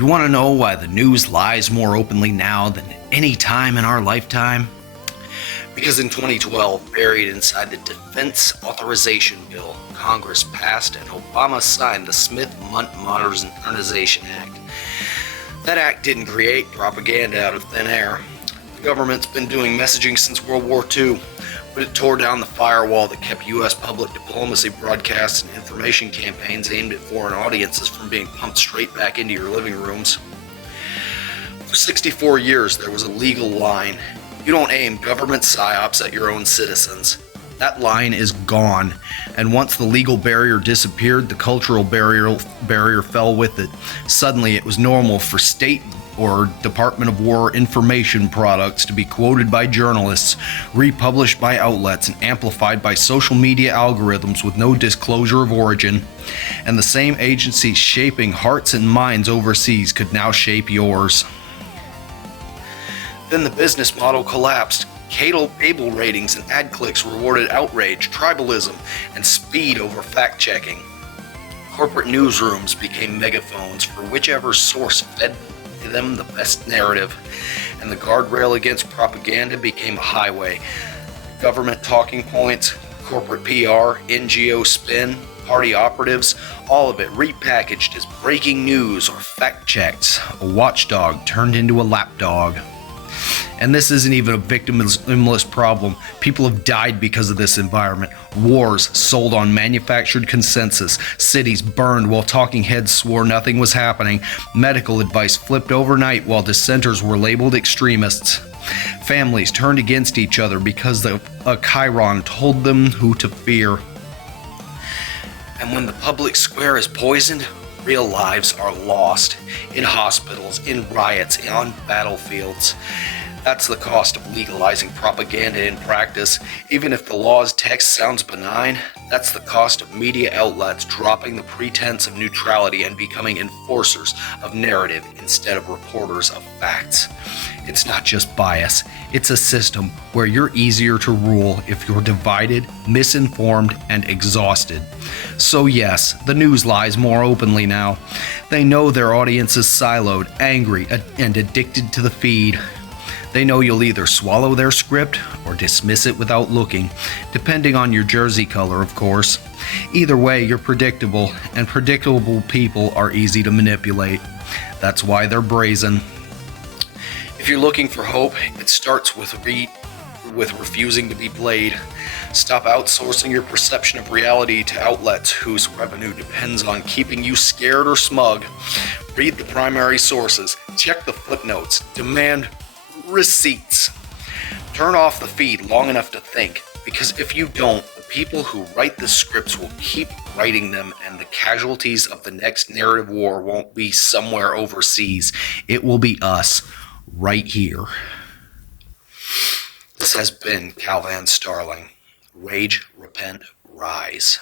You want to know why the news lies more openly now than any time in our lifetime? Because in 2012, buried inside the Defense Authorization Bill, Congress passed and Obama signed the Smith-Mundt Modernization Act. That act didn't create propaganda out of thin air. The government's been doing messaging since World War II, but it tore down the firewall that kept U.S. public diplomacy broadcasts and information campaigns aimed at foreign audiences from being pumped straight back into your living rooms. For 64 years, there was a legal line. You don't aim government psyops at your own citizens. That line is gone, and once the legal barrier disappeared, the cultural barrier fell with it. Suddenly, it was normal for state or Department of War information products to be quoted by journalists, republished by outlets, and amplified by social media algorithms with no disclosure of origin. And the same agencies shaping hearts and minds overseas could now shape yours. Then the business model collapsed. Cable ratings and ad clicks rewarded outrage, tribalism, and speed over fact-checking. Corporate newsrooms became megaphones for whichever source fed them the best narrative, and the guardrail against propaganda became a highway. Government talking points, corporate PR, NGO spin, party operatives, all of it repackaged as breaking news or fact checks. A watchdog turned into a lapdog. And this isn't even a victimless problem. People have died because of this environment. Wars sold on manufactured consensus. Cities burned while talking heads swore nothing was happening. Medical advice flipped overnight while dissenters were labeled extremists. Families turned against each other because a Chiron told them who to fear. And when the public square is poisoned, real lives are lost. In hospitals, in riots, on battlefields. That's the cost of legalizing propaganda in practice. Even if the law's text sounds benign, that's the cost of media outlets dropping the pretense of neutrality and becoming enforcers of narrative instead of reporters of facts. It's not just bias, it's a system where you're easier to rule if you're divided, misinformed, and exhausted. So yes, the news lies more openly now. They know their audience is siloed, angry, and addicted to the feed. They know you'll either swallow their script or dismiss it without looking, depending on your jersey color, of course. Either way, you're predictable, and predictable people are easy to manipulate. That's why they're brazen. If you're looking for hope, it starts with refusing to be played. Stop outsourcing your perception of reality to outlets whose revenue depends on keeping you scared or smug. Read the primary sources, check the footnotes, demand receipts. Turn off the feed long enough to think, because if you don't, the people who write the scripts will keep writing them, and the casualties of the next narrative war won't be somewhere overseas. It will be us, right here. This has been Calvin Starling. Rage, repent, rise.